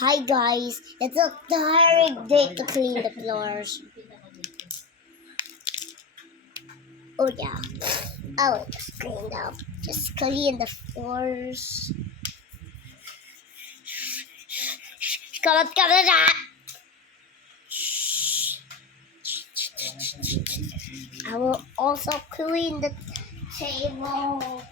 Hi guys, it's a tiring day to clean the floors. Oh yeah, I will just clean up. Just clean the floors. Come on. I will also clean the table.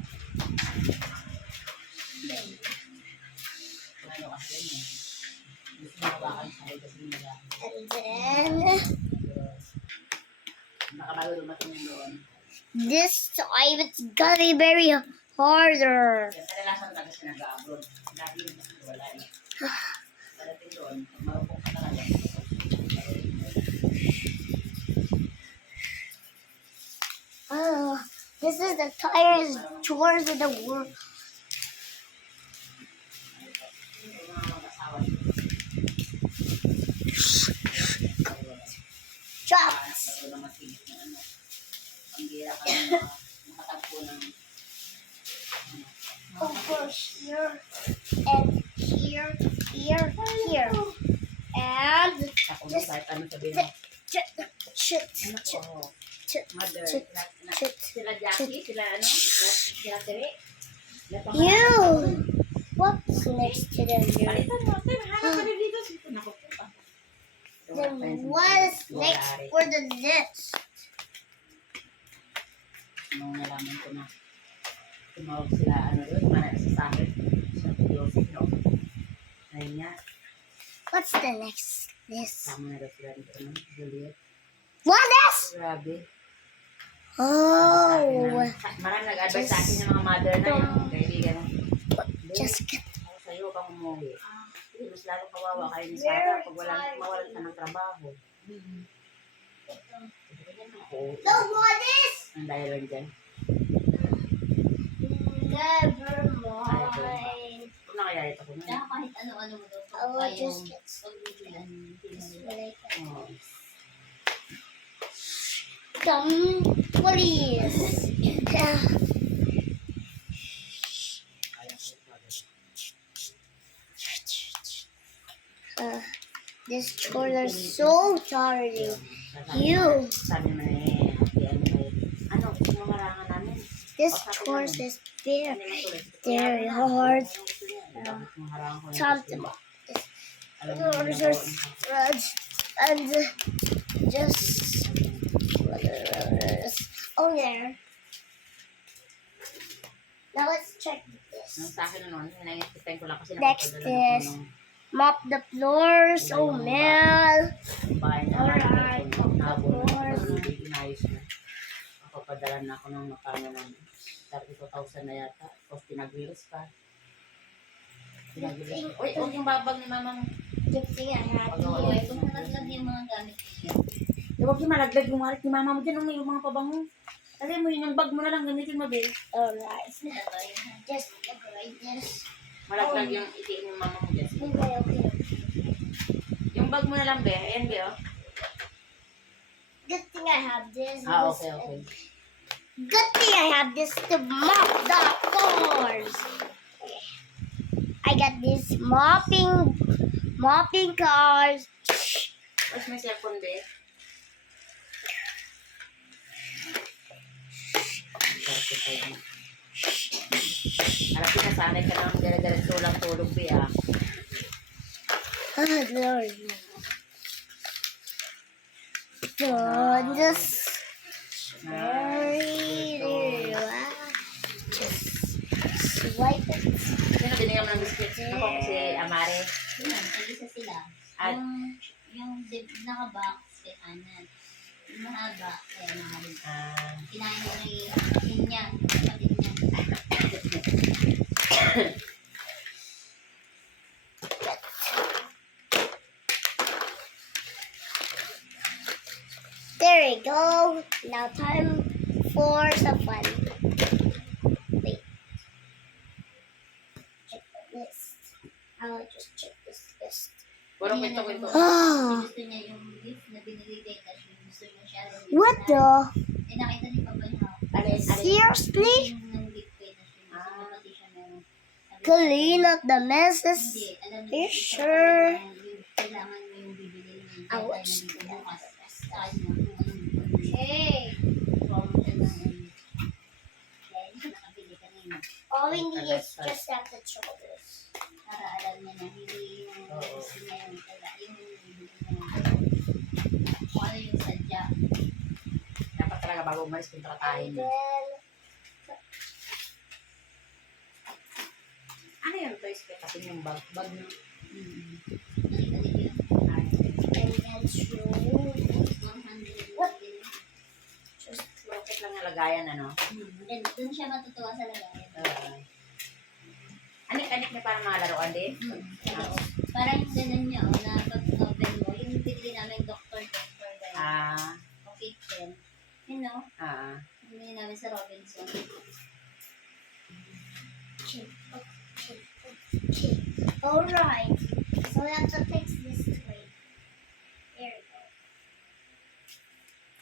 And then this time it's gonna be very harder. Oh, this is the tightest chores in the world. Trucks. Over here and here, and just you. What's next to the Then what's next for the list? Nung nalaman ko na tumawag sila, sa akin, sa Joseph, no? Ayun nga, What's the next list? tama na daw sila nito, Juliet. What is? Grabe. Oh, Marami nag-advise sa akin yung mga mother na yung kaibigan. just get. Ako sa'yo kang umuwi. Mas lalo kawawa kayo ni Sarah pag mawalan ka ng trabaho. No, what is? Ang dahil lang dyan. Never mind. Kung nakayayat ako na. Kahit ano-ano mo daw. I will just get Oh. some police. This chores are so tiring. You. Sabi mo na ano, yung marangan namin. This chores is very hard. Time to mop this floors are spread and just oh there. Now let's check this. Sa akin noon, hinahintay ko lang kasi Next nakapadala is mop the floors. Oh man. Alright, mop the floors. Inayos na. Ako padala na ako ng makano ng 32,000 na yata. Tapos pinag-wheels pa. Pinag-wheels. Uy, huwag yung babag ni mama mo. Good thing I have Okay, here. kung nalaglag yung mga gamit niya. Huwag yung malaglag yung marit ni mama mo. Diyan may mga pabango. Kasi mo yun, yung bag mo na lang gamitin mo, Bill. Alright. Sila ba yun? Just decorate this. Malaglag yung itiin yung mama mo dyan. Okay. Yung bag mo na lang, Be. Ayan, Be, oh. Good thing I have this. Okay. Good thing I have this to mop the floors. I got this mopping cars. Where's my cellphone, Be? Harap pinasanay ka naman gala-gala tulog, Be, ah. Oh, Lord. So, just swipe it. Sino binigyan mo ng biscuit? Ako si Amare. Yan, isa sila. At Yung naka-box kay Hanan. Yung mahaba, kaya naman. Kinain mo ni niya, kapatid niya. There we go. Now time for some fun. Wait. Check the list. I'll just check this list. puro kwento-kwento. Ah, Gusto niya yung gift na binili kay Tash. Gusto niya siya. what the? Eh, nakita ni Papa niya. Seriously? Yung gift kay Tash. Gusto niya pati siya ng Clean up the messes Hindi, alam niya. You sure? Kailangan mo yung bibili ng Ouch. nito bukas. Saan mo kung anong bibili. Hey! Kuha mo siya ng kaya hindi siya nakabili kanina. All we need is just at the shoulders. Para alam niya na hindi yung Oo. gusto niya yung bibili niya. Kung ano yung sadya. Dapat talaga bago umalis, punta ka tayo And niya. then, Ano yung toys ko? Kasi yung bag mo. Balik-balik yun. and then shoes. 100. What? Just rocket lang yung lagayan, ano? Then, dun siya matutuwa sa lagayan. Anik-anik na parang mga laruan din. Parang yung ganun niya, na pag-open mo, yung pinili namin doctor guys. O kitchen. You know, pinili namin sa Robinson. Okay. Alright. So we have to fix this toy. There we go.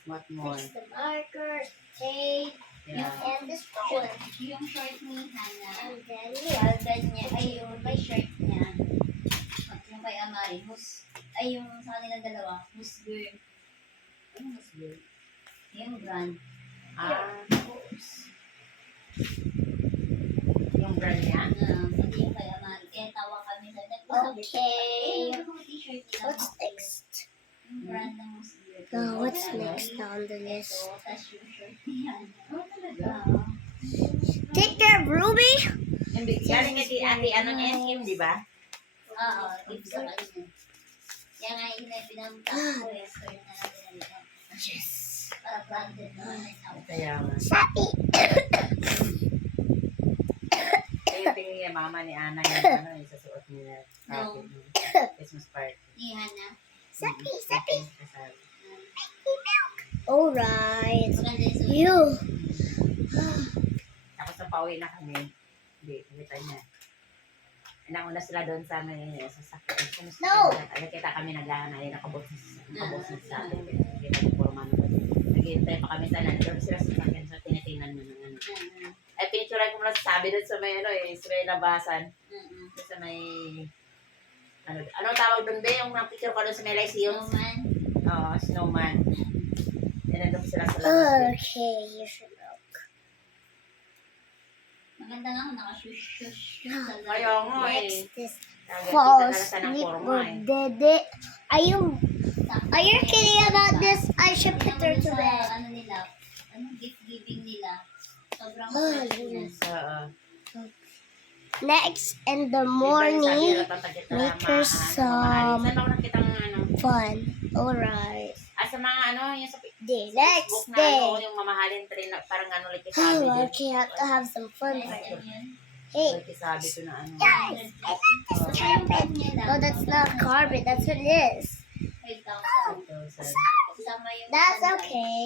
What more? Fix the marker, tape, Yeah. and the stone. Yung short ni Hana, And then yung bag niya, ay yung may shirt niya. At yung kay Amari, ay yung sa kanilang dalawa, Musgur. Ano mas yun? Yung brand. Yung brand niya? Pati yung kay Amari. Kaya tawa kami sa Okay. yung t-shirt nila. what's next? Yung brand ng Musgur. What's next on the list? Ito, tas yung shirt niya. Talaga? Take care, Ruby. Galing nga di ate, ano niya yung Kim, di ba? Oo, tips sa kanya. Kaya nga yun ay pinamutang ko eh. So yun na lang pinalitan. Yes. Para branded naman ay tao. Kaya nga. Sappy. Kaya tingin niya mama ni Ana yung ano, yung sasuot niya. No. Christmas party. Ni Hana. Sappy, Sappy. Kasal. Alright. Maganda yung suot. You. Tapos nang pauwi na kami, hindi, kita niya. Nauna sila doon sa may sasakyan. No! Nakita kami naghahanay, nakaboses sa atin. Nakita ko puro man. Naghihintay pa kami sa nandoon sila sa sasakyan. So, tinitingnan mo ng ano. Ay, pinicturan ko muna sabi doon sa may, ano eh, sa may labasan. Sa may, ano tawag doon ba? Yung picture ko doon sa may Lyceum? Snowman. Oo, snowman. And nandun sila sa labas. Okay, you should look. Maganda nga kung naka-shush-shush. Kaya nga eh. Next is Kita fall na lang ng sleep forma with eh. Dede. Are you kidding about this? I should put her to bed. Ano nila, gift giving nila. Sobrang Oh, precious. Oo. Next in the Sabi morning, nila, tatagit na make her mamahalin. some Saan ako nakita ng ano? fun. Alright. Sa mga ano, yung sa The Facebook next na ano, day. yung mamahalin train, parang ano, like sabi Oh, din. okay, have to have some fun. Next time yun. Hey, Like sabi ko na ano. guys, I think this is carpet. No, that's not carpet. That's what it is. 5,000. Kasama yung That's sandal. okay.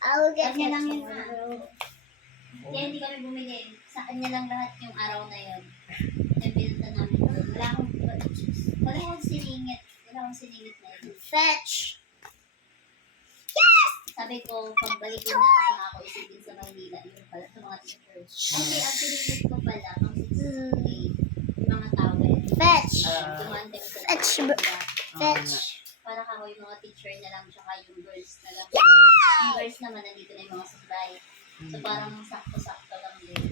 I will get Kanya that lang yun, tomorrow. Kaya hindi kami bumili. Sa kanya lang lahat yung araw na yun. Nabinta namin. Wala akong siningit. Wala akong siningit na yun. Fetch. Sabi ko, pagbalik ko na, saka ako isipin sa Maynila, yung pala sa mga teachers. Kasi ang siningit ko pala, ang 6 yung mga towel. Fetch. Dumanteng sa Fetch. Fetch. para ako yung mga teacher na lang, tsaka yung girls na lang. Yung girls naman, nandito na yung mga supply. So parang sakto-sakto lang din.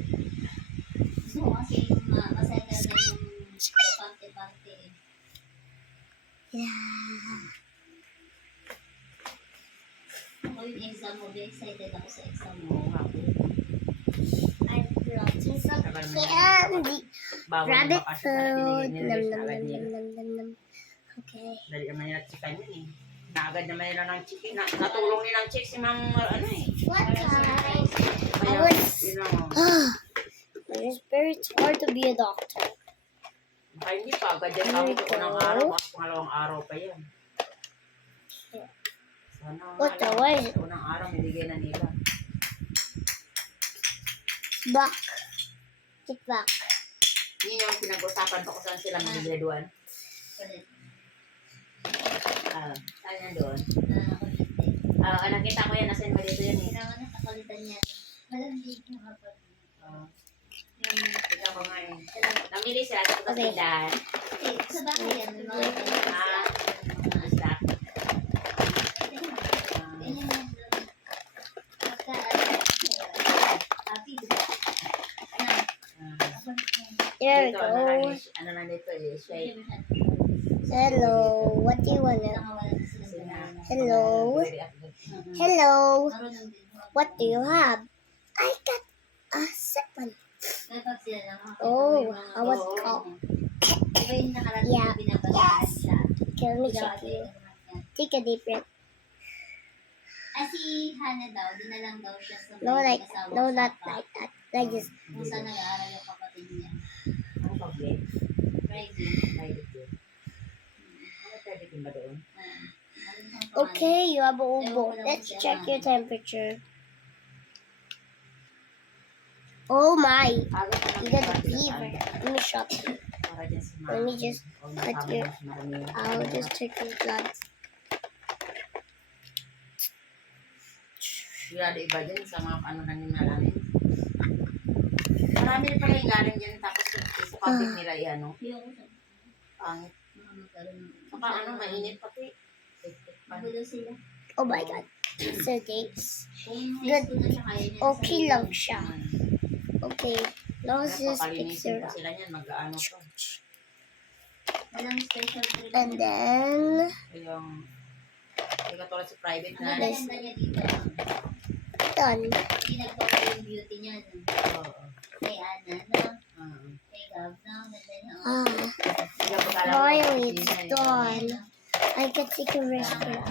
Gusto ko kasi yung masettle na yung parte-parte eh. Yeah. Ako yung exam mo, be excited ako sa exam mo. Oo nga po. I'm melting some candy. Bawal Rabbit yung bakasyon na food. binigay Nom nila nom sa agad nom nila. nom nom nom. Okay. Dali naman nila chicken yun eh. Naagad naman nila ng chicken. Natulong nilang chick si Ma'am ano eh. What time? Kaya, was- yun lang. It's very hard to be a doctor. Baka hindi pa. Agad yan kami sa unang araw. Mas pangalawang araw pa yan. Sana What the alam, way? sa unang araw, binigay na nila. Back. Get back. Yun yung pinag-usapan ko kung saan sila mag-graduan. Ulit. Saan yan doon? Kulitin. Nakita ko yan. Nasaan ba dito yan eh? Kailangan nakakalitan niya. Malamig na kapag. Ah, Ikaw ko nga eh. Namili sila sa Okay. tindahan. Sa bahay yan, may mga Ah, mga isda. There we Dito, ano lang go. eh, ano na dito eh, shade. Hello. What do you wanna? Hello. Hello. What do you have? I got a seven. Oh, how was it called? Yeah. Yes. Okay, let me check you. Take a deep breath. Si Hana daw, di na lang daw siya sa No, like, kasama no, sa not pa. like that. Like just. Kung saan nag-aaral yung kapatid niya. Ano ba, Glenn? Private. Private yun. Ano private yun ba doon? Okay, you have a ubo. Let's check your temperature. Oh my, Aga pa you naman got a yung fever. Let me shop you. para dyan sa mga- Let me just o, put nakama your- dyan sa marami. I'll just check your blood. Sigurado iba dyan sa mga ano na nila namin. Marami rin pala yung galing dyan tapos sa public nila ano. Pangit. Saka ano, mainit pati. Magulo sila. Oh my god. So dates. Kung Good. high school na siya, kaya niya Okay lang siya. Okay. Now let's just fix Papalinisin her pa up. sila niyan, mag-ano to. Walang special treatment. And then, Yung, hindi katulad sa private Ang na. maganda niya dito, done. hindi nagbawa yung beauty niya. Oo. Kay Ana, no? Oo. Kay Gab, no? Ganda niya. Ah, Hindi ako akala ko finally mag-opisina it's eh. done. I can take a rest now.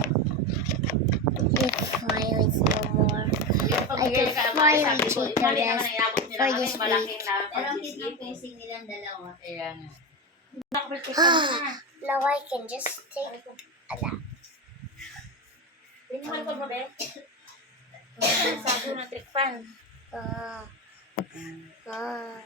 It's finally it's no more. Yung I pagbigay can ka, finally sabi ko, take the mali naman rest ang inabot nila for kami, this malaking na Pero ang cute ng pag-isip. posing nilang dalawa. Kaya nga. Nakapalitik ka Ah, na. now I can just take a nap. Tingnan ko mo, be. Sabi na trick pan. Ah, ah.